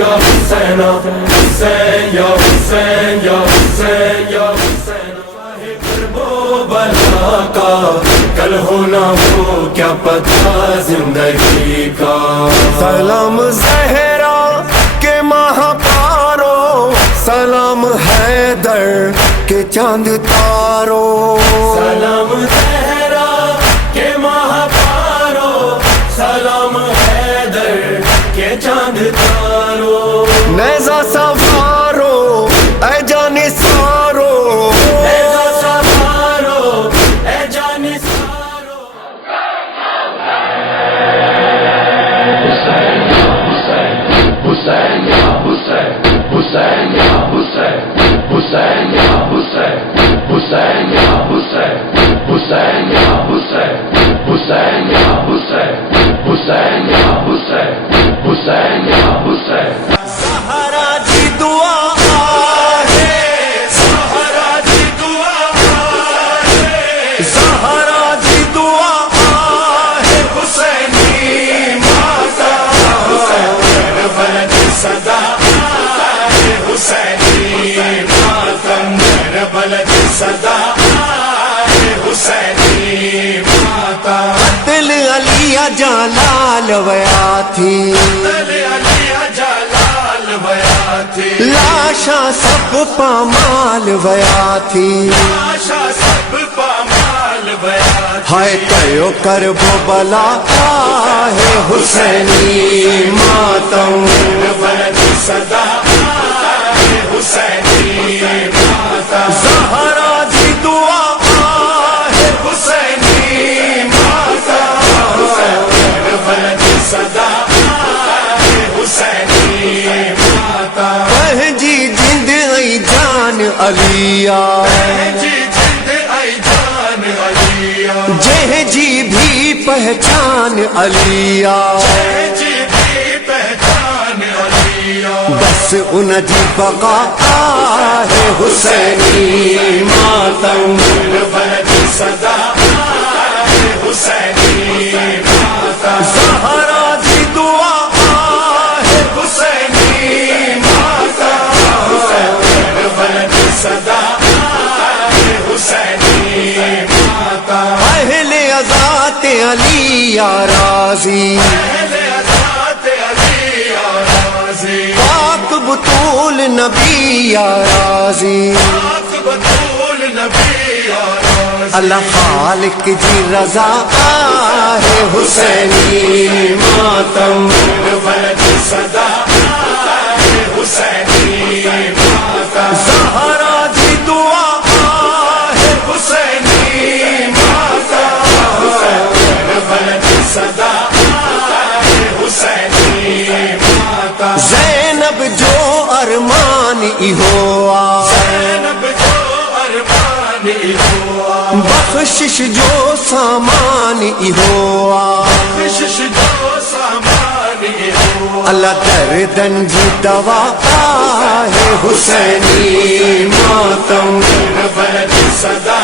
یا حسین حسین یا حسین یا حسین یا حسین کربلا کا کل ہونا ہو کیا پتہ زندگی کا سلام زہرا کے ماہ پارو سلام حیدر کے چاند تارو سلام زہرا کے ماہ پارو سلام حیدر کے چاند تارو نیزہ سوارو اے جان سارو نیزہ سوارو اے جان سارو حسین یا حسین حسین یا حسین حسین یا حسین حسین یا حسین حسین یا حسین حسین یا حسین حسین یا حسین حسین یا حسین سہارا جی دعا ہے سہارا دی دعا ہے سہارا جی دعا ہے حسینی ماتا کربلا کی صدا ہے حسینی ماتم کربلا کی صدا ہے حسینی ماتا دل علی جلال ویا تھی علی جلال ویا تھی لاشا سب پامال ویا تھی آشا سب پامال ویا تھی ہائے تیو کربلا ہے حسینی ماتم کربلا کی صدا ہے حسینی ماتا سہارا جی دعا ہے حسینی ماتا کربلا کی صدا ہے حسینی ماتا جی جند ای جان علیا جی جند ای جان علیا جہ جی بھی پہچان علیا جی بھی پہچان علیا بس ان جی بقا ہے حسینی ماتم کربلا کی صدا ہے حسینی ماتا سہارا جی دعا ہے حسینی ماتا کربلا کی صدا ہے حسینی ماتا اہل ازات علی راضی اہل ذات علی راضی پاک بطول نبی راضی پاک بطول نبی راضی اللہ خالق جی رضا ہے حسینی ماتم کربلا کی صدا ہے حسینی ماتا سہارا جی دعا ہے حسینی ماتا کربلا کی صدا ہے حسینی ماتا زینب جو ارمان ای ہوا زینب جو ارمانی ہوا بخشش جو سامان ای ہوا کشش جو سامانی ہوا اللہ دردن جی دوا ہے حسینی ماتم کربلا کی صدا